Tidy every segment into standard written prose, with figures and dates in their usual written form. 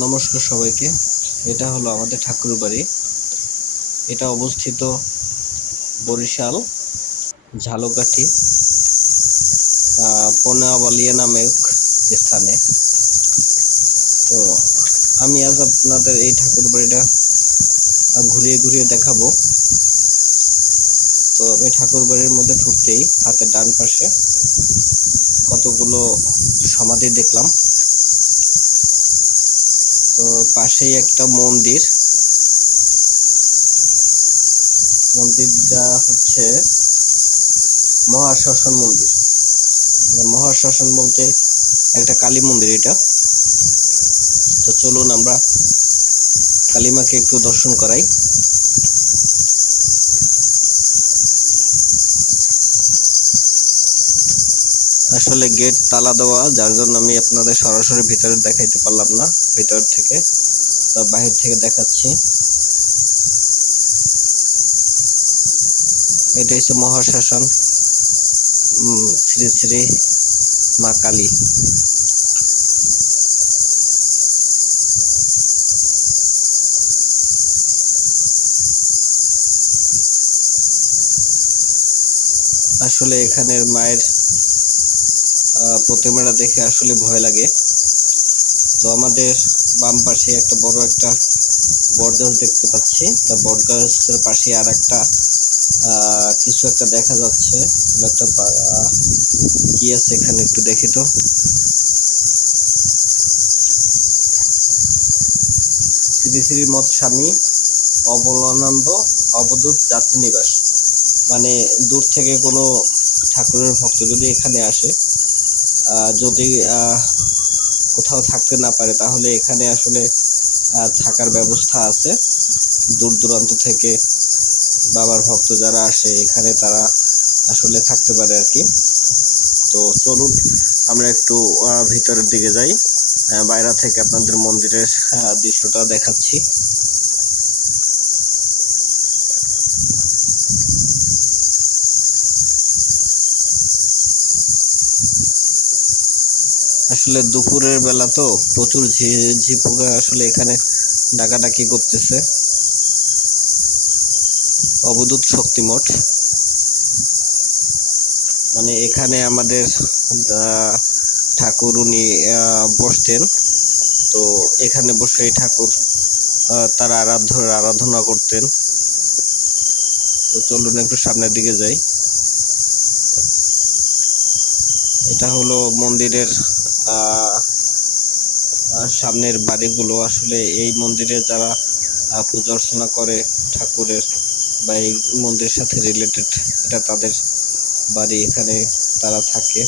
নমস্কার সবাইকে। এটা হলো আমাদের ঠাকুর বাড়ি। এটা অবস্থিত বরিশাল ঝালকাঠি পোনাবালিয়া নামক স্থানে। তো আমি আজ আপনাদের এই ঠাকুর বাড়িটা ঘুরিয়ে ঘুরিয়ে দেখাবো। তো আমি ঠাকুর বাড়ির মধ্যে ঢুকতেই হাতের ডান পাশে কতগুলো সমাধি দেখলাম। তো পাশেই একটা মন্দিরটা হচ্ছে মহাশ্মশান মন্দির। মহাশ্মশান বলতে একটা কালী মন্দির এটা। তো চলুন আমরা কালীমাকে একটু দর্শন করাই। আসলে গেট তালা দেওয়া, যার জন্য আমি আপনাদের সরাসরি ভিতরে দেখাইতে পারলাম না। ভিতর থেকে তো বাহির থেকে দেখাচ্ছি। এটা হচ্ছে মহাশ্মশান শ্রী শ্রী মা কালী। আসলে এখানের মায়ের প্রতিমাটা দেখে আসলে ভয় লাগে। তো আমাদের বাম পাশে একটা বড় একটা বট গাছ দেখতে পাচ্ছি। তা বট গাছের পাশে আর একটা কিছু একটা দেখা যাচ্ছে। একটা কি আছে এখানে একটু দেখি তো। শ্রী শ্রী মৎ স্বামী অবলানন্দ অবধূত যাত্রী নিবাস। মানে দূর থেকে কোনো ঠাকুরের ভক্ত যদি এখানে আসে, যদি কোথাও থাকতে না পারে, তাহলে এখানে আসলে থাকার ব্যবস্থা আছে। দূর দূরান্ত থেকে বাবার ভক্ত যারা আসে এখানে তারা আসলে থাকতে পারে আর কি। তো চলুন আমরা একটু ভিতরের দিকে যাই। বাইরে থেকে আপনাদের মন্দিরের দৃশ্যটা দেখাচ্ছি। আসলে দুপুরের বেলা তো প্রচুর ঝিঝি পোকা আসলে এখানে ডাকাডাকি করতেছে। অবধূত শক্তিমঠ, মানে এখানে আমাদের ঠাকুর উনি বসতেন। তো এখানে বসে ঠাকুর তারা আরাধনা করতেন। তো চলুন একটু সামনের দিকে যাই। এটা হলো মন্দিরের সামনের বাড়িগুলো। আসলে এই মন্দিরে যারা পূজা অর্চনা করে ঠাকুরের বা এই মন্দিরের সাথে রিলেটেড, এটা তাদের বাড়ি, এখানে তারা থাকে।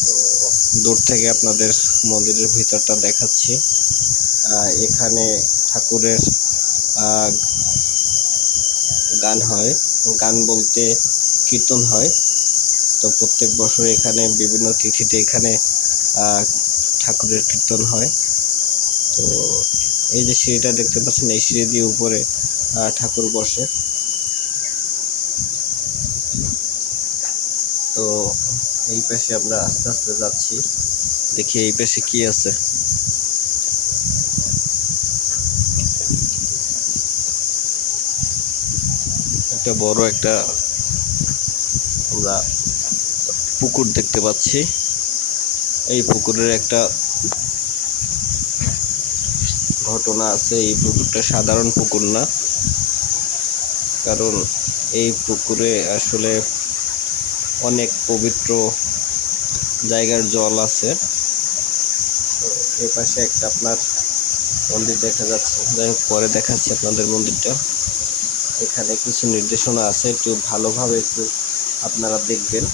তো দূর থেকে আপনাদের মন্দিরের ভিতরটা দেখাচ্ছি। এখানে ঠাকুরের গান হয়, গান বলতে কীর্তন হয়। তো প্রত্যেক বছর এখানে বিভিন্ন তিথিতে এখানে ঠাকুরের কীর্তন হয়। তো এই যে সিঁড়িটা দেখতে পাচ্ছেন, এই সিঁড়ি দিয়ে উপরে ঠাকুর বসে। তো এই পাশে আমরা আস্তে আস্তে যাচ্ছি, দেখি এই পাশে কি আছে। একটা বড় একটা আমরা পুকুর দেখতে পাচ্ছি। এই পুকুরের একটা ঘটনা আছে। এই পুকুরটা সাধারণ পুকুর না, কারণ এই পুকুরে আসলে অনেক পবিত্র জায়গার জল আছে। তো এই পাশে একটা আপনার মন্দির দেখা যাচ্ছে, যাই হোক পরে দেখাচ্ছি আপনাদের মন্দিরটা। এখানে কিছু নির্দেশনা আছে, একটু ভালোভাবে একটু আপনারা দেখবেন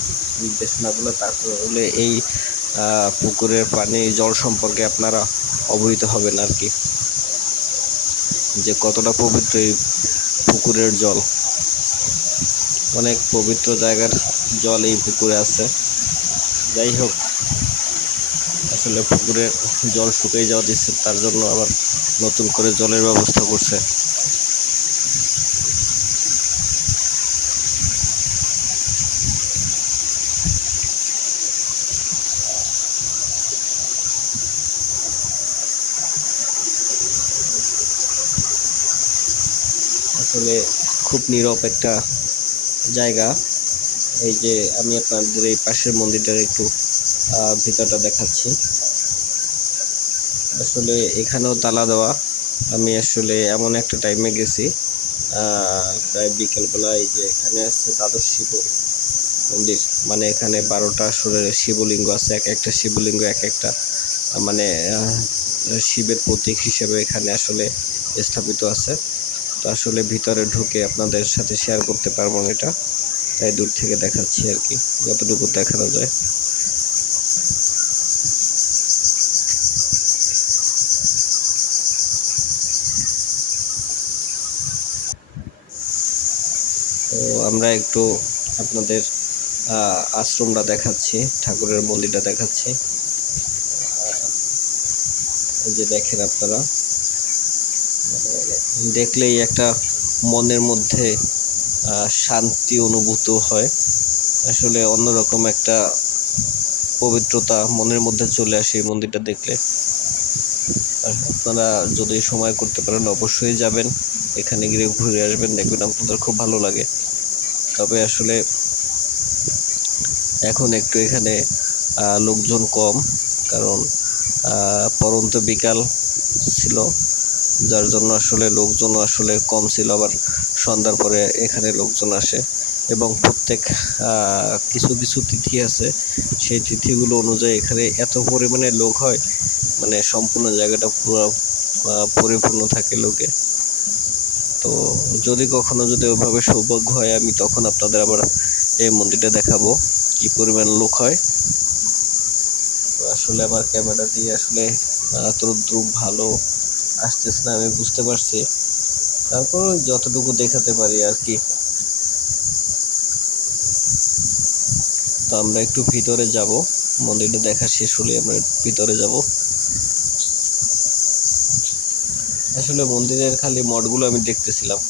নির্দেশনাগুলো, তাহলে এই পুকুরের পানি জল সম্পর্কে আপনারা অবহিত হবেন আর কি, যে কতটা পবিত্র এই পুকুরের জল। অনেক পবিত্র জায়গার জল এই পুকুরে আছে। যাই হোক, আসলে পুকুরের জল শুকিয়ে যাওয়া দিচ্ছে, তার জন্য আবার নতুন করে জলের ব্যবস্থা করছে। আসলে খুব নীরব একটা জায়গা। এই যে আমি আপনাদের এই পাশের মন্দিরটার একটু ভিতরটা দেখাচ্ছি। আসলে এখানেও তালা দেওয়া। আমি আসলে এমন একটা টাইমে গেছি, প্রায় বিকেলবেলা। এই যে এখানে আছে দ্বাদশ শিব মন্দির, মানে এখানে 12টা আসলে শিবলিঙ্গ আছে। এক একটা শিবলিঙ্গ এক একটা মানে শিবের প্রতীক হিসেবে এখানে আসলে স্থাপিত আছে। তো আসলে ভিতরে ঢুকে আপনাদের সাথে শেয়ার করতে পারবো না এটা, তাই দূর থেকে দেখাচ্ছি আর কি, যতটুকু দেখানো যায়। তো আমরা একটু আপনাদের আশ্রমটা দেখাচ্ছি, ঠাকুরের মন্দিরটা দেখাচ্ছি। এই যে দেখেন আপনারা, দেখলেই একটা মনের মধ্যে শান্তি অনুভূত হয়। আসলে অন্যরকম একটা পবিত্রতা মনের মধ্যে চলে আসে এই মন্দিরটা দেখলে। আপনারা যদি সময় করতে পারেন অবশ্যই যাবেন, এখানে গিয়ে ঘুরে আসবেন, দেখবেন আপনাদের খুব ভালো লাগে। তবে আসলে এখন একটু এখানে লোকজন কম, কারণ পরন্ত বিকাল ছিল, যার জন্য আসলে লোকজনও আসলে কম ছিল। আবার সন্ধ্যার পরে এখানে লোকজন আসে, এবং প্রত্যেক কিছু কিছু তিথি আছে, সেই তিথিগুলো অনুযায়ী এখানে এত পরিমাণে লোক হয়, মানে সম্পূর্ণ জায়গাটা পুরো পরিপূর্ণ থাকে লোকে। তো যদি কখনো যদি ওইভাবে সৌভাগ্য হয়, আমি তখন আপনাদের আবার এই মন্দিরটা দেখাবো কি পরিমাণ লোক হয়। তো আসলে আমার ক্যামেরা দিয়ে আসলে এতটুকু ভালো আসতেছে না, আমি বুঝতে পারছি, তারপর যতটুকু দেখাতে পারি আর কি। তো আমরা একটু ভিতরে যাব, মন্দিরটা দেখা শেষ হলে আমরা ভিতরে যাব। আসলে মন্দিরের খালি মঠগুলো আমি দেখতেছিলাম,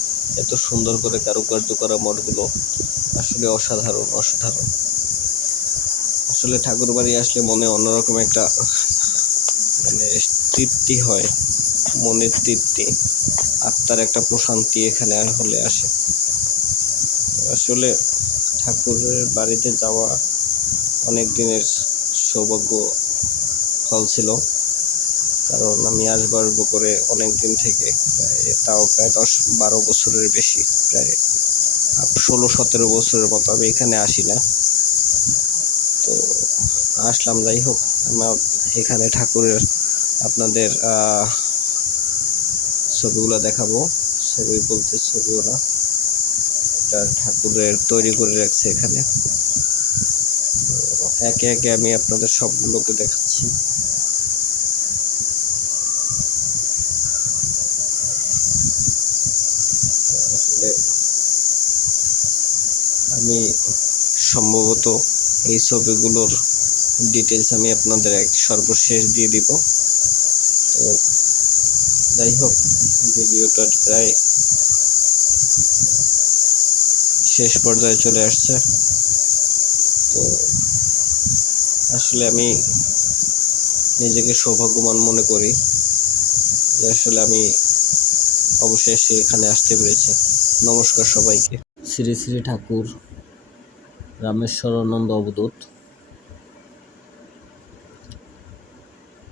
এত সুন্দর করে কারুকার্য করা মঠগুলো, আসলে অসাধারণ অসাধারণ। আসলে ঠাকুর বাড়ি আসলে মনে অন্যরকম একটা মানে তৃপ্তি হয়, মনের তৃপ্তি, আত্মার একটা প্রশান্তি এখানে হলে আসে। আসলে ঠাকুরের বাড়িতে যাওয়া অনেক দিনের সৌভাগ্য ফল ছিল, কারণ আমি আসবো করে অনেক দিন থেকে, প্রায় 10-12 বছরের বেশি, প্রায় 16-17 বছরের মতো আমি এখানে আসি না। তো আসলাম, যাই হোক। আমার এখানে ঠাকুরের আপনাদের ছবিগুলো দেখাবো। ছবি বলতে ছবিও না, এটা ঠাকুরের তৈরি করে রাখছে এখানে। একে একে আমি আপনাদের সবগুলোকে দেখাচ্ছি। আসলে আমি সম্ভবত এই ছবিগুলোর ডিটেলস আমি আপনাদের সর্বশেষ দিয়ে দিব। তো যাই হোক, ভিডিওটা প্রায় শেষ পর্যায়ে চলে আসছে। তো আসলে আমি নিজেকে সৌভাগ্যবান মনে করি যে আসলে আমি অবশেষে এখানে আসতে পেরেছি। নমস্কার সবাইকে। শ্রী শ্রী ঠাকুর রামেশ্বরানন্দ অবধূত,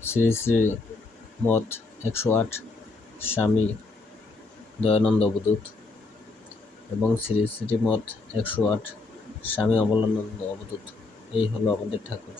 শ্রী শ্রী মঠ 108 স্বামী দয়ানন্দ অবধূত, এবং শ্রী শ্রী মঠ 108 স্বামী অমলানন্দ অবধূত, এই হলো আমাদের ঠাকুর।